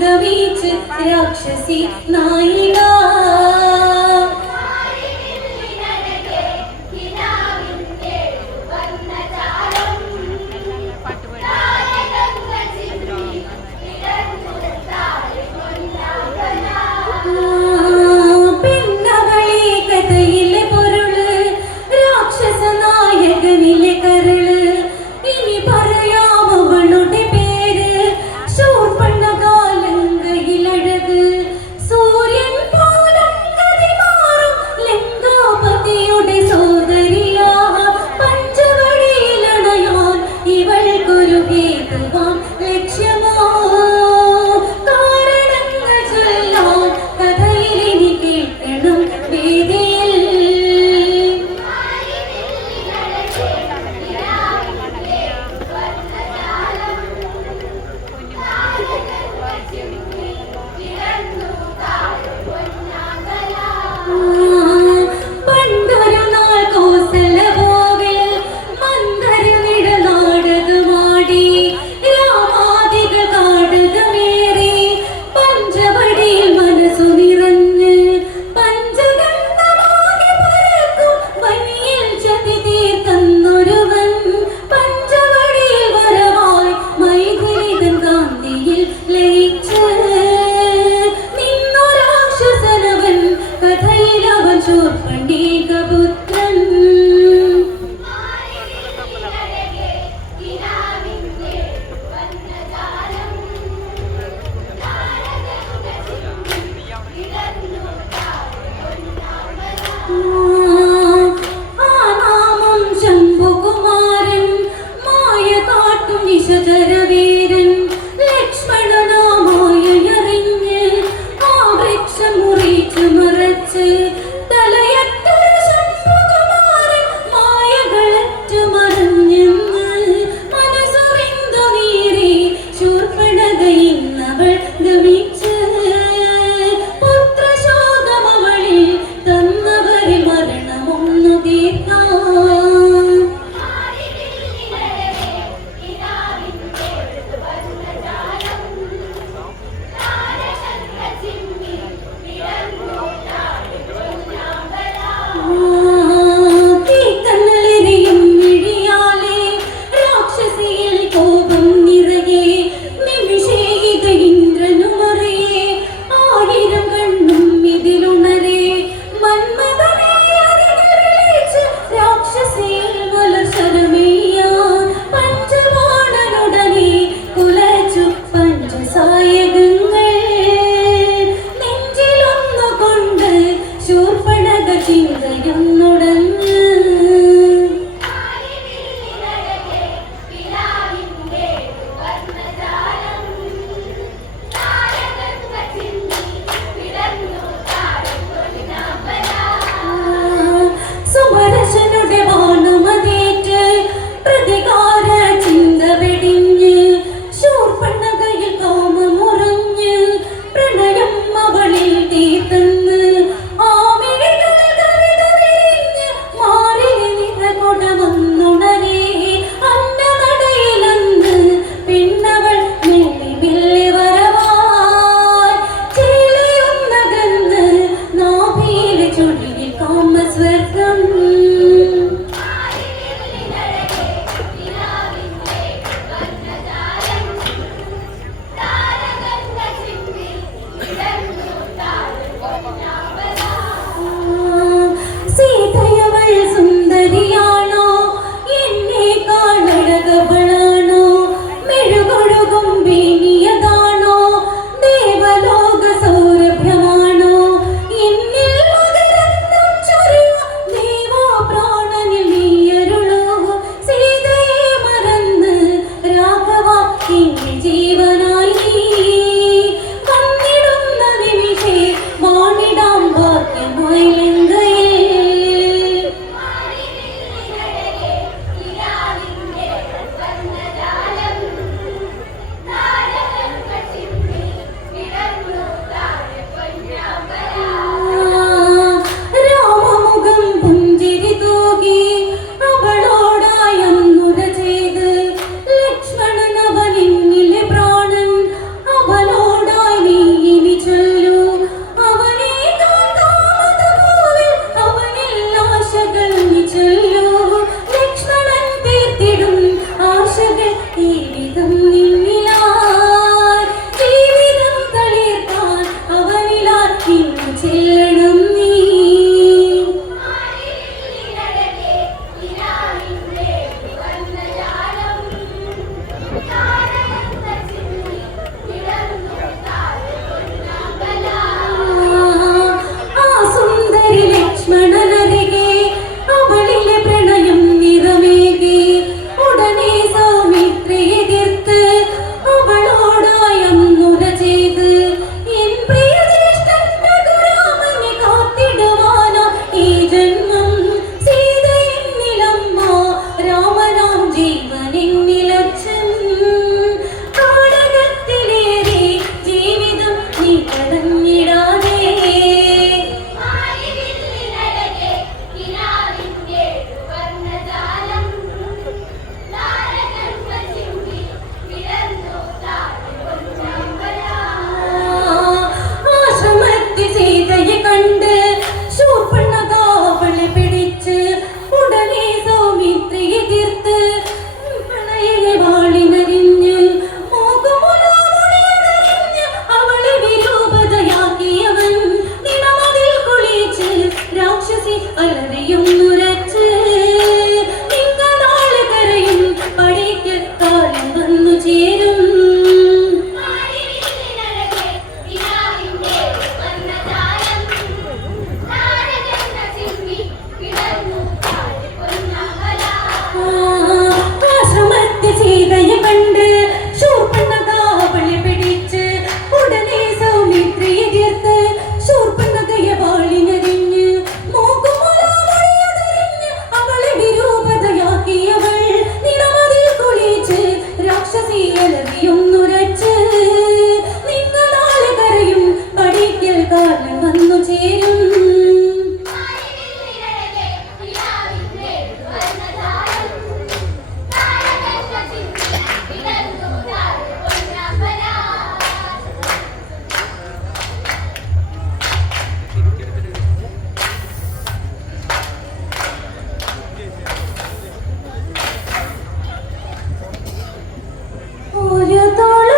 കടലുകളുമായി ഗമിച്ച് രാക്ഷസി നായിക. അലറിയുന്നു তুল